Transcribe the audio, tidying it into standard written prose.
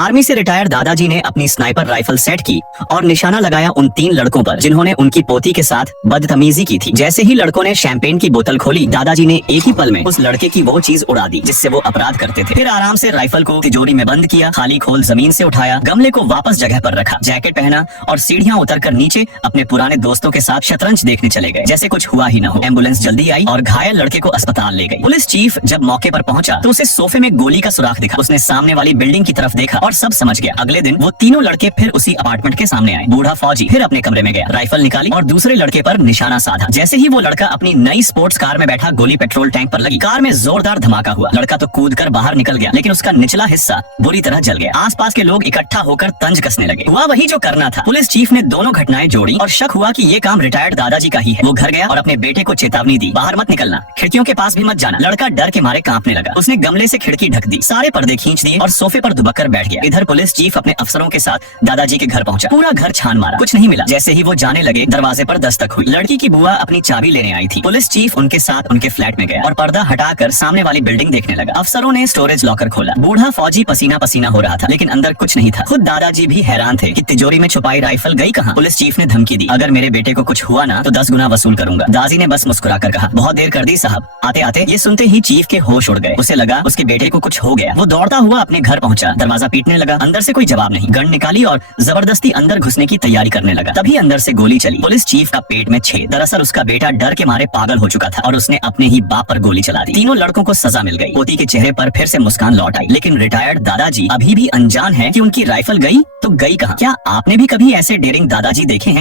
Army से retire दादाजी ने अपनी स्नाइपर राइफल सेट की और निशाना लगाया उन 3 लड़कों पर जिन्होंने उनकी पोती के साथ बदतमीजी की थी। जैसे ही लड़कों ने शैंपेन की बोतल खोली, दादाजी ने एक ही पल में उस लड़के की वो चीज उड़ा दी जिससे वो अपराध करते थे। फिर आराम से राइफल को तिजोरी में बंद किया, खाली खोल जमीन से उठाया, गमले को वापस जगह पर रखा, जैकेट पहना और सीढ़ियां उतरकर नीचे अपने पुराने दोस्तों के साथ शतरंज देखने चले गए जैसे कुछ हुआ ही न हो। एम्बुलेंस जल्दी आई और घायल लड़के को अस्पताल ले गई। पुलिस चीफ जब मौके पर पहुंचा तो उसे सोफे में गोली का सुराग दिखा। उसने सामने वाली बिल्डिंग की तरफ देखा और सब समझ गया। अगले दिन वो तीनों लड़के फिर उसी अपार्टमेंट के सामने आए। बूढ़ा फौजी फिर अपने कमरे में गया, राइफल निकाली और दूसरे लड़के पर निशाना साधा। जैसे ही वो लड़का अपनी नई स्पोर्ट्स कार में बैठा, गोली पेट्रोल टैंक पर लगी। कार में जोरदार धमाका हुआ। लड़का तो कूदकर बाहर निकल गया, लेकिन उसका निचला हिस्सा बुरी तरह जल गया। आसपास के लोग इकट्ठा होकर तंज कसने लगे। हुआ वही जो करना था। पुलिस चीफ ने दोनों घटनाएं जोड़ी और शक हुआ कि ये काम रिटायर्ड दादाजी का ही है। वो घर गया और अपने बेटे को चेतावनी दी, बाहर मत निकलना, खिड़कियों के पास भी मत जाना। लड़का डर के मारे कांपने लगा। उसने गमले से खिड़की ढक दी, सारे पर्दे खींच दिए और सोफे पर दुबक कर बैठ गया। इधर पुलिस चीफ अपने अफसरों के साथ दादाजी के घर पहुंचा। पूरा घर छान मारा, कुछ नहीं मिला। जैसे ही वो जाने लगे, दरवाजे पर दस्तक हुई। लड़की की बुआ अपनी चाबी लेने आई थी। पुलिस चीफ उनके साथ उनके फ्लैट में गया और पर्दा हटाकर सामने वाली बिल्डिंग देखने लगा। अफसरों ने स्टोरेज लॉकर खोला। बूढ़ा फौजी पसीना पसीना हो रहा था, लेकिन अंदर कुछ नहीं था। खुद दादाजी भी हैरान थे कि तिजोरी में छुपाई राइफल गई कहाँ। पुलिस चीफ ने धमकी दी, अगर मेरे बेटे को कुछ हुआ ना तो 10 गुना वसूल करूंगा। दादी ने बस मुस्कुराकर कहा, बहुत देर कर दी साहब। आते आते ये सुनते ही चीफ के होश उड़ गए। उसे लगा उसके बेटे को कुछ हो गया। वो दौड़ता हुआ अपने घर पहुंचा, दरवाजा पीटने लगा। अंदर से कोई जवाब नहीं। गन निकाली और जबरदस्ती अंदर घुसने की तैयारी करने लगा। तभी अंदर से गोली चली। पुलिस चीफ का पेट में छेद। दरअसल उसका बेटा डर के मारे पागल हो चुका था और उसने अपने ही बाप पर गोली चला दी। तीनों लड़कों को सजा मिल गई। पोती के चेहरे पर फिर से मुस्कान लौट आई, लेकिन रिटायर्ड दादाजी अभी भी अनजान है कि उनकी राइफल गई तो गई कहाँ। क्या आपने भी कभी ऐसे डेयरिंग दादाजी देखे हैं?